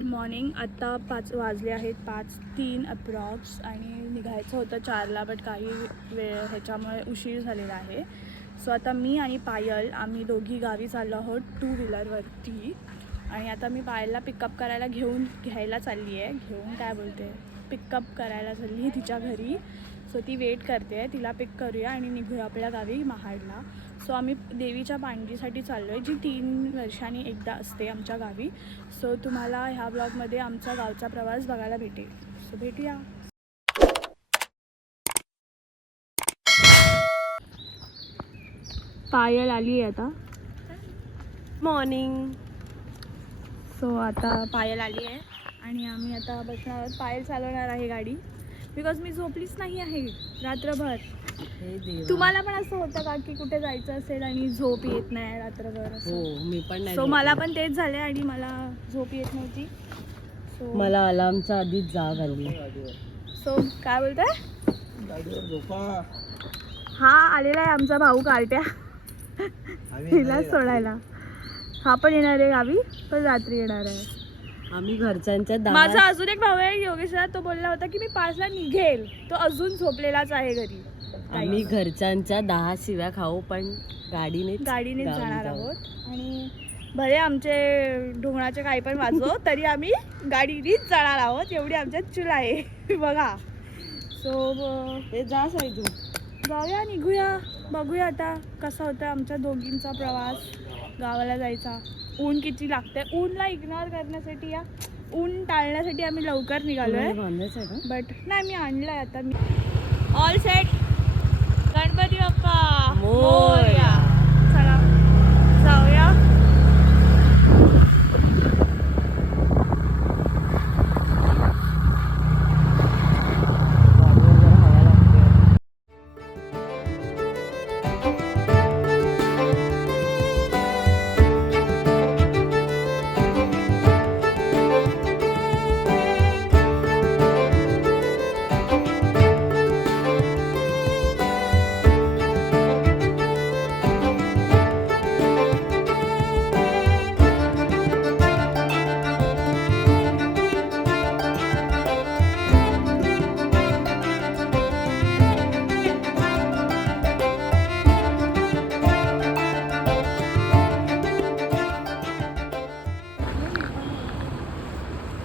Good morning. आत्ता 5 वाजले आहेत, 5:03 अप्रॉक्स. आणि निघायचं होतं 4ला, बट काही वेळ ह्याच्यामुळे उशीर झालेला आहे. सो आता मी आणि पायल आम्ही दोघी गावी चाललो आहोत 2 व्हीलरवरती. आणि आता मी पायलला पिकअप करायला घ्यायला चालली आहे. पिकअप करायला चालली आहे तिच्या घरी. सो ती वेट करते आहे, तिला पिक करूया आणि निघूया आपल्या गावी महाडला. सो आम्ही देवीच्या पांडीसाठी चाललो आहे, जी 3 वर्षांनी एकदा असते आमच्या गावी. सो तुम्हाला ह्या ब्लॉगमध्ये आमचा गावचा प्रवास बघायला भेटेल. सो भेटूया. पायल आली आहे आता. मॉर्निंग. सो आता पायल आली आहे आणि आम्ही आता बसणार आहोत. पायल चालवणार आहे गाडी, बिकॉज मी झोपलीच नाही आहे रात्रभर. तुम्हाला पण असं होतं का की कुठे जायचं असेल आणि झोप येत नाही रात्रभर? हो, मी पण नाही. सो मला पण तेच झाले आणि मला झोप येत नव्हती. सो मला अलार्मच्या आधीच जाग आली. सो काय बोलताय? हा आलेला आहे आमचा भाऊ कार्ट्या हिला सोडायला. हा पण येणार आहे गावी, पण रात्री येणार आहे. आम्ही घरच्यांच्या माझा अजून एक भाऊ आहे योगेशला, तो बोलला होता की मी 5ला निघेल. तो अजून झोपलेलाच आहे घरी. आम्ही घरच्यांच्या 10 शिव्या खाऊ, पण गाडीनेच जाणार आहोत. आणि भले आमचे ढोंगणाचे काही पण वाजव तरी आम्ही गाडीनेच जाणार आहोत. एवढी आमच्यात चूल आहे बघा. सो ते जाऊया, निघूया, बघूया आता कसा होता आमच्या दोघींचा प्रवास गावाला जायचा. ऊन किती लागतंय, ऊनला इग्नोर करण्यासाठी या ऊन टाळण्यासाठी आम्ही लवकर निघालोय. बट नाही, मी आणलंय आता. मी ऑल सेट. गणपती बाप्पा मोरया. चला जाऊया.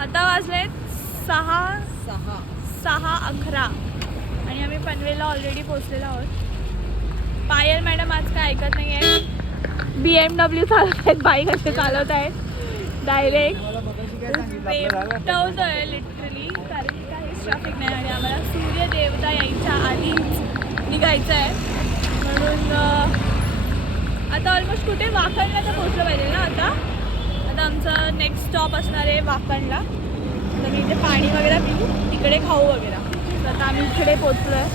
आता वाजले 6:11 आणि आम्ही पनवेलला ऑलरेडी पोचलेलो आहोत. पायल मॅडम आज काय ऐकत नाही आहे. BMW चालवत आहेत, बाईक असे चालवत आहेत डायरेक्ट. पेटवतोय लिटरली, कारण की काहीच ट्रॅफिक नाही आणि आम्हाला सूर्यदेवता यायच्या आधीच निघायचं आहे. म्हणून आता ऑलमोस्ट कुठे वाकणला तर पोचलं पाहिजे ना. आता आमचं नेक्स्ट स्टॉप असणार आहे वाकणला. तर मी इथे पाणी वगैरे पिऊ, तिकडे खाऊ वगैरे. तर आता आम्ही इकडे पोचलो आहे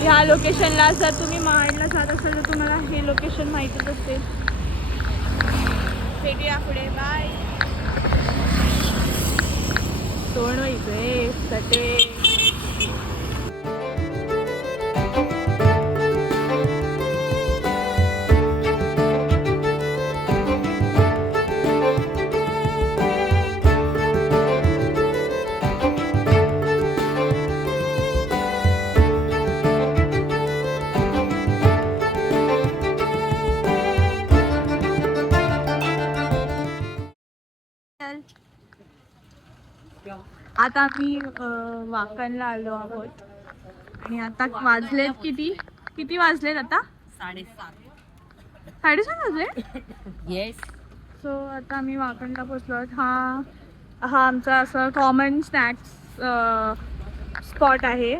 ह्या लोकेशनला. जर तुम्ही महाडला जात असाल तर तुम्हाला हे लोकेशन माहितीच असेल. भेटूया पुढे. बाय. तोंड व्हायचंय सटे. आता आम्ही वाकणला आलो आहोत आणि आता वाजलेत किती वाजलेत आता? 7:30 वाजले. येस. सो आता आम्ही वाकणला पोचलो आहोत. हा आमचा असं कॉमन स्नॅक्स स्पॉट आहे.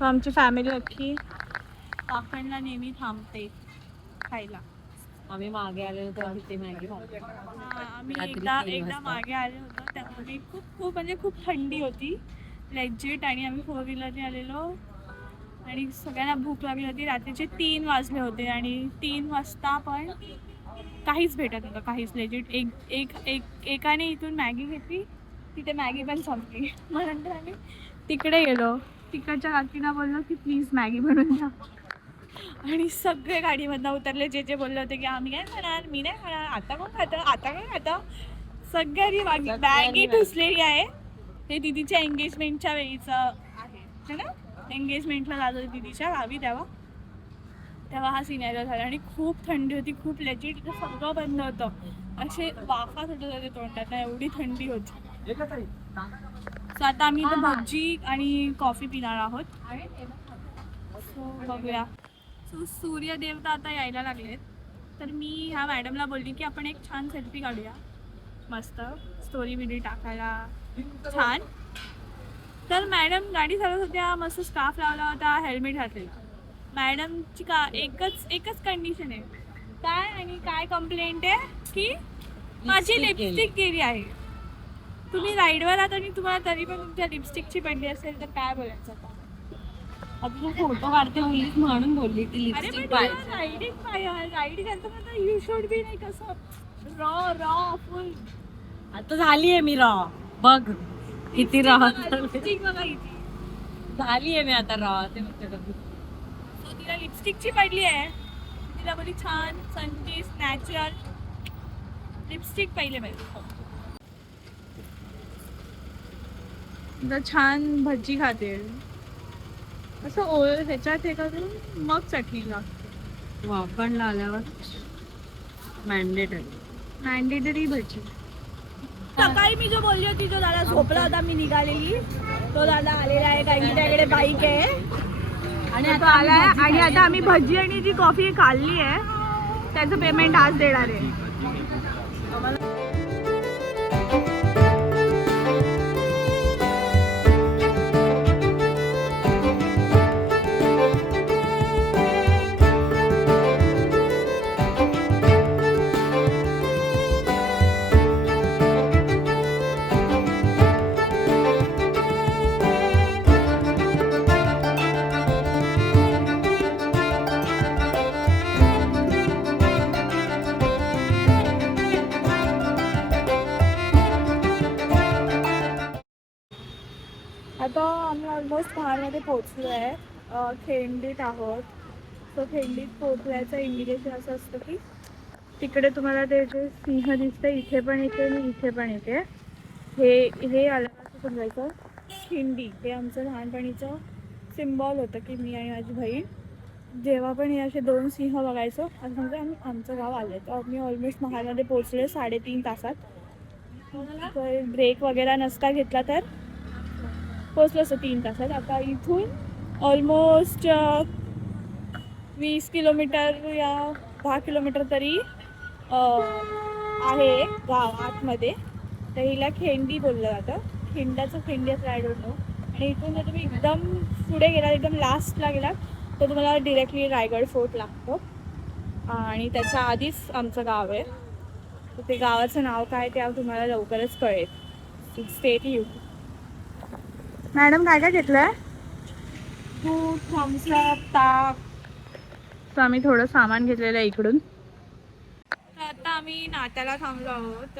आमची फॅमिली अख्खी वाकणला नेहमी थांबते खायला. आम्ही मागे आलेलो तेव्हा तिथे मॅगी आम्ही एकदा मागे आले होतो, त्यामध्ये खूप थंडी होती लेजिट. आणि आम्ही 4 व्हीलरने आलेलो आणि सगळ्यांना भूक लागली होती. रात्रीचे 3 वाजले होते आणि 3 वाजता पण काहीच भेटत नव्हतं, काहीच लेजिट. एकाने इथून मॅगी घेतली, तिथे मॅगी पण संपली. मग नंतर आम्ही तिकडे गेलो. तिकडच्या काकींना बोललो की प्लीज मॅगी बनवून द्या. आणि सगळे गाडीमधनं उतरले, जे बोलले होते की आम्ही काय खाणार, मी नाही खाणार, आता कोण खातं. सगळ्यांनी बॅगी ठुसलेली आहे. हे दीदीच्या एंगेजमेंटच्या वेळीचं आहे ना, एंगेजमेंटला झालं दीदीच्या गावी तेव्हा हा सिनेरिओ झाला. आणि खूप थंडी होती, खूप लेजिट इथं सगळं बंद होतं. असे वाफा सुटत होते तोंडात, एवढी थंडी होती. सो आता आम्ही इथं भजी आणि कॉफी पिणार आहोत. सो बघूया. सो सूर्यदेवता आता यायला लागलेत, तर मी ह्या मॅडमला बोलली की आपण एक छान सेल्फी काढूया, मस्त स्टोरी बिडी टाकायला छान. तर मॅडम गाडी चालवत होत्या, मस्त स्कार्फ लावला होता, हेल्मेट घातलेला. मॅडमची एकच कंडिशन आहे काय, आणि काय कंप्लेंट आहे की माझी लिपस्टिक गेली आहे. तुम्ही राईडवर आहात आणि तुम्हाला तरी पण तुमच्या लिपस्टिकची पडली असेल तर काय बोलायचं आता? आता फोटो काढते बोललीस म्हणून बोलली ती अरे लिपस्टिक पण रायडिंग करताना यू शुड बी नाही कसं रॉ फुल. आता झाली आहे मी रॉ, बघ किती रॉ लिपस्टिक बघा इथे. झाली आहे मी आता रॉ. ते So, तिला लिपस्टिकची पडली आहे. तिला बोली छान सनकिस नॅचरल लिपस्टिक पहिले छान भजी खाते असं ह्याच्यात हे करून मग चटणी लागते. वापरला आल्यावर मॅन्डेटरी भजी. सकाळी मी जो बोलली होती, जो दादा झोपला होता मी निघालेली, तो दादा आलेला आहे कारण की त्याकडे बाईक आहे आणि आता आम्ही भजी आणि जी कॉफी खाल्ली आहे त्याचं पेमेंट आज देणार आहे. आता आम्ही ऑलमोस्ट महाडमध्ये पोहोचलो आहे. खेंडीत आहोत. सो खेंडीत पोहोचल्याचं इंडिकेशन असं असतं की तिकडे तुम्हाला ते जे सिंह दिसतं, इथे पण येते आणि इथे पण येते. हे आलं असं समजायचं खिंडी. हे आमचं लहानपणीचं सिम्बॉल होतं की मी आणि माझी बहीण जेव्हा पण हे असे 2 सिंह बघायचो असं समजा आमचं गाव आलं. तर आम्ही ऑलमोस्ट महाडमध्ये पोहोचले 3.5 तासात. तर ब्रेक वगैरे नसता घेतला तर पोचलो असं 3 तासात. आता इथून ऑलमोस्ट 20 किलोमीटर या 10 किलोमीटर तरी आहे गाव आतमध्ये. तर हिला खेंडी बोललं जातं. खिंडी असं आय डोंट नो. आणि इथून जर तुम्ही एकदम पुढे गेलात, एकदम लास्टला गेलात तर तुम्हाला डिरेक्टली रायगड फोर्ट लागतो आणि त्याच्या आधीच आमचं गाव आहे. तर ते गावाचं नाव काय ते तुम्हाला लवकरच कळेल. Stay tuned. मॅडम काय काय घेतलंय? दूध, थम्सअप, ताक. तर आम्ही थोडं सामान घेतलेलं आहे इकडून. तर आता आम्ही नात्याला थांबलो आहोत.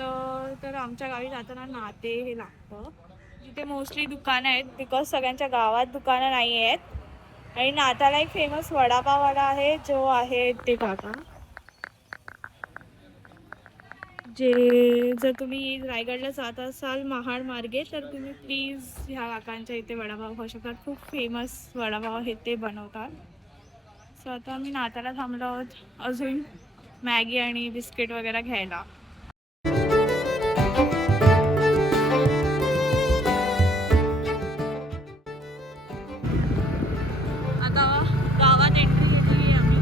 तर आमच्या गावी जाताना नाते हे लागतं, जिथे मोस्टली दुकानं आहेत बिकॉज सगळ्यांच्या गावात दुकानं नाही आहेत. आणि नात्याला एक फेमस वडापाववाला आहे जो आहे ते काका, जे जर तुम्ही रायगडला जात असाल महाड मार्गे तर तुम्ही प्लीज ह्या काकांच्या इथे वडापाव खाऊ शकतात. खूप फेमस वडापाव हे ते बनवतात. सो आता आम्ही नात्याला थांबलो आहोत अजून मॅगी आणि बिस्किट वगैरे घ्यायला. आता गावात एंट्री घेतली आम्ही.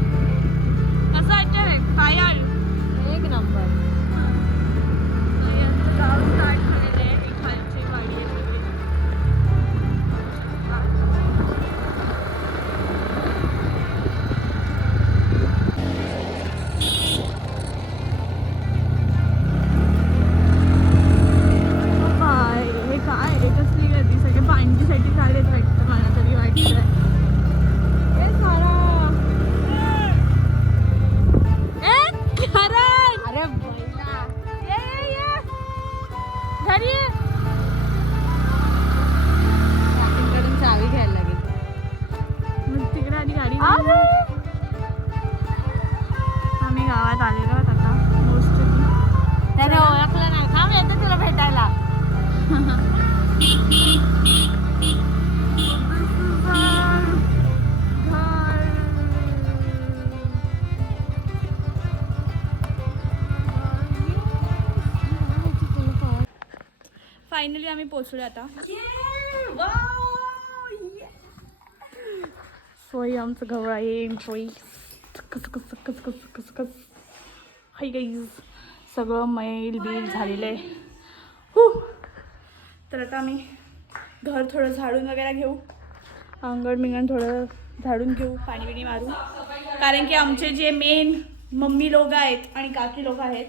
कसं वाटतंय पायल? एक नंबर. गाव स्टार्ट झालेले आहे. ही खालची वाडी आहे. हे काय आहे? कसली गर्दी, सगळे पाणीसाठी चालेत वाटतं, मला तरी वाटतं. हे सारा अरे बैला. घरी कडून चावी घ्यायला लागेल. मग तिकडे आधी गाडी आम्ही गावात आलेलो आहोत आता मोस्टली. त्याने ओळखलं नाही का? आम्ही येतो तुला भेटायला. फायनली आम्ही पोचलो आता. सोय आमचं गवळ आहे. सोय कस हाय गाईज, सगळं मैल बील झालेलं आहे. तर आता आम्ही घर थोडं झाडून वगैरे घेऊ, अंगण बिंगण थोडं झाडून घेऊ, पाणी बिणी मारू. कारण की आमचे जे मेन मम्मी लोक आहेत आणि काकी लोक आहेत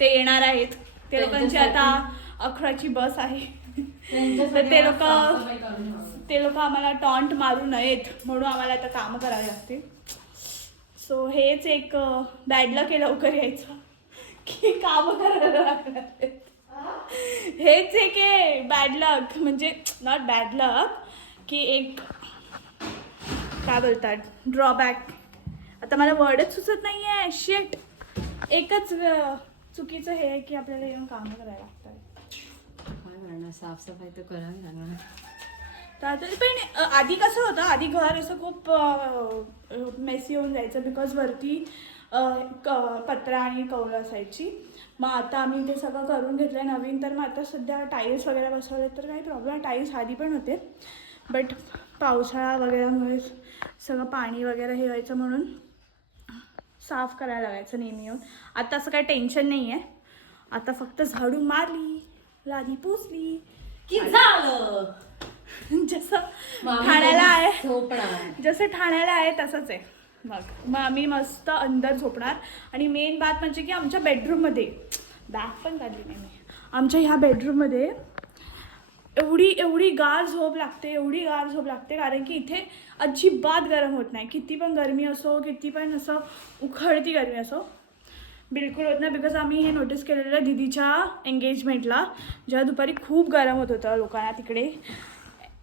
ते येणार आहेत. ते लोकांची आता 11ची बस आहे. तर ते लोक आम्हाला टॉन्ट मारू नयेत म्हणून आम्हाला आता कामं करावी लागतील. सो हेच एक बॅड लक आहे लवकर यायचं की कामं करायला लागणार. हेच एक आहे बॅड लक, म्हणजे नॉट बॅड लक, की एक काय बोलतात ड्रॉबॅक. आता मला वर्डच सुचत नाही आहे. शिट. एकच चुकीचं हे आहे की आपल्याला येऊन कामं करायला लागतात. काय करणार, साफसफाई तर करावी लागणार. तर पण आधी कसं होतं, आधी घर असं खूप मेसी होऊन जायचं बिकॉज वरती पत्रा आणि कौल असायची. मग आता आम्ही ते सगळं करून घेतलं आहे नवीन. तर मग आता सध्या टाईल्स वगैरे बसवले तर काही प्रॉब्लेम. टाईल्स आधी पण होते बट पावसाळा वगैरेमुळे सगळं पाणी वगैरे हे व्हायचं म्हणून साफ करायला लागायचं नेहमी येऊन. आता असं काही टेन्शन नाही आहे. आता फक्त झाडू मारली, लादी पुसली की झालं. जसं ठाण्याला आहे, जसं ठाण्याला आहे तसंच आहे. मग आम्ही मस्त अंदर झोपणार. आणि मेन बात म्हणजे की आमच्या बेडरूममध्ये, बॅग पण काढली नाही मी, आमच्या ह्या बेडरूममध्ये एवढी गार झोप लागते कारण की इथे अजिबात गरम होत नाही. किती पण गरमी असो, किती पण असं उखळती गरमी असो, बिलकुल होत नाही. बिकॉज आम्ही हे नोटीस केलेलं दीदीच्या एंगेजमेंटला, जेव्हा दुपारी खूप गरम होत होतं लोकांना तिकडे.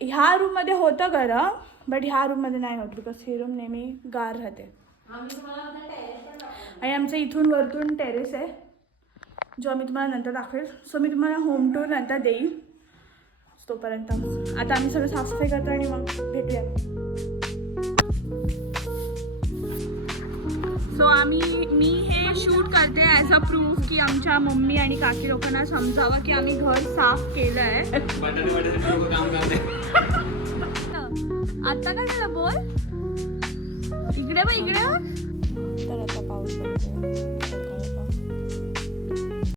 ह्या रूममध्ये होतं गरम बट ह्या रूममध्ये नाही होत बिकॉज ही रूम नेहमी गार राहते. आणि आमचं इथून वरतून टेरेस आहे जो आम्ही तुम्हाला नंतर दाखवेल. सो मी तुम्हाला होम टूर नंतर देईन. तोपर्यंत आता आम्ही सगळं साफसफाई करतो आणि मग भेटूया. सो मी हे शूट करते ॲज अ प्रूफ की आमच्या मम्मी आणि काकी लोकांना समजावं की आम्ही घर साफ केलं आहे. आता काय झालं बोल, इकडे बघ. तर आता पाऊस